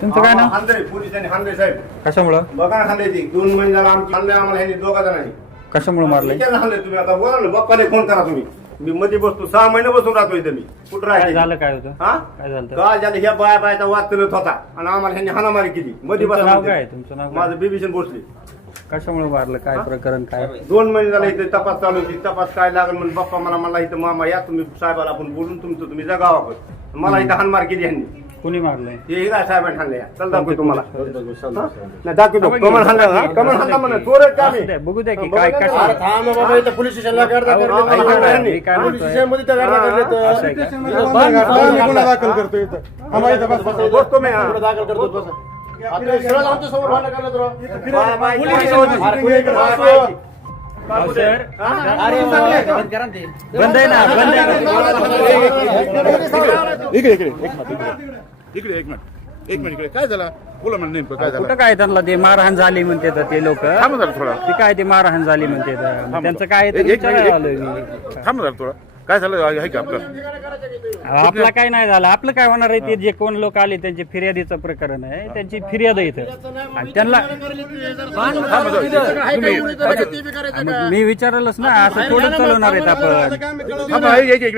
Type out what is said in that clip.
तुमचं काय नाव? हानले पोलिसांनी हानले साहेब. कशामुळं? बघा ना हानले ती 2 महिने झाला आमची हानले आम्हाला ह्यांनी दोघा जणांनी. कशामुळे मारले? विचार ना हानले तुम्ही आता बोला ना बाप्पाने फोन करा तुम्ही. मी मध्ये बसतो 6 महिने बसून राहतो इथे मी. कुठं काय राहायचं? झालं? काय होतं? हा काय झालं? काय झालं ह्या बायाचा वाद चालत होता आणि आम्हाला ह्यांनी हाणामारी केली मध्ये तुमचं बसा नाव काय? तुमचं नाव काय? माझं बिभीषण भोसले. कशामुळे मारलं? काय प्रकरण काय? 2 महिने झाला इथे तपास चालू होती. तपास काय लागल म्हणून बाप्पा मला इथं मामा या तुम्ही साहेबाला आपण बोलून तुमचं तुम्ही जगावा. मला इथं हानमार केली ह्यांनी. कुणी मारलंय? हे हिरा साहेबांनी हाणले. चल दाखवतो तुम्हाला. नाही दाखवतो कमल हाणलं ना कमल हाणला म्हणा चोर आहेत का असू आम्ही? द्या, बघू द्या की काय अरे कसं. थांब बाबा इथं पोलीस स्टेशनला गर्दा अहो, करतात. ऐका ना, ह्यांनी. मी काय पोलीस म्हणतोय? स्टेशनमध्ये त्या गर्दा करतात. असं आहे का? गुन्हा दाखल करतो इथं. थांबा इथं बस. बसतो मी, हा. गुन्हा दाखल करतो बस. आता सरळ आमच्या समोर भांडण करण्यात राव. अहो, सर, अरे बंद आहे ना, बंद आहे. इकडे एक मिनिट इकडे काय झालं बोला मला नेमकं काय झालं कुठं काय त्यांना ते मारहाण झाली म्हणते ते लोक. थांबा जरा थोडा ते काय ते मारहाण झाली म्हणते त्यांचं काय ते एक विचारायला आलोय मी. थांबा जरा थोडा काय झालं आहे का आपलं अहो, आपलं काय नाही झालं. आपलं काय होणार आहे? ते जे कोण लोक आले त्यांचे फिर्यादीचं प्रकरण आहे, त्यांची फिर्याद आहे इथं आणि त्यांना मग मी विचारलंच ना, असं थोडं चालवणार आहेत आपण. थांबा एक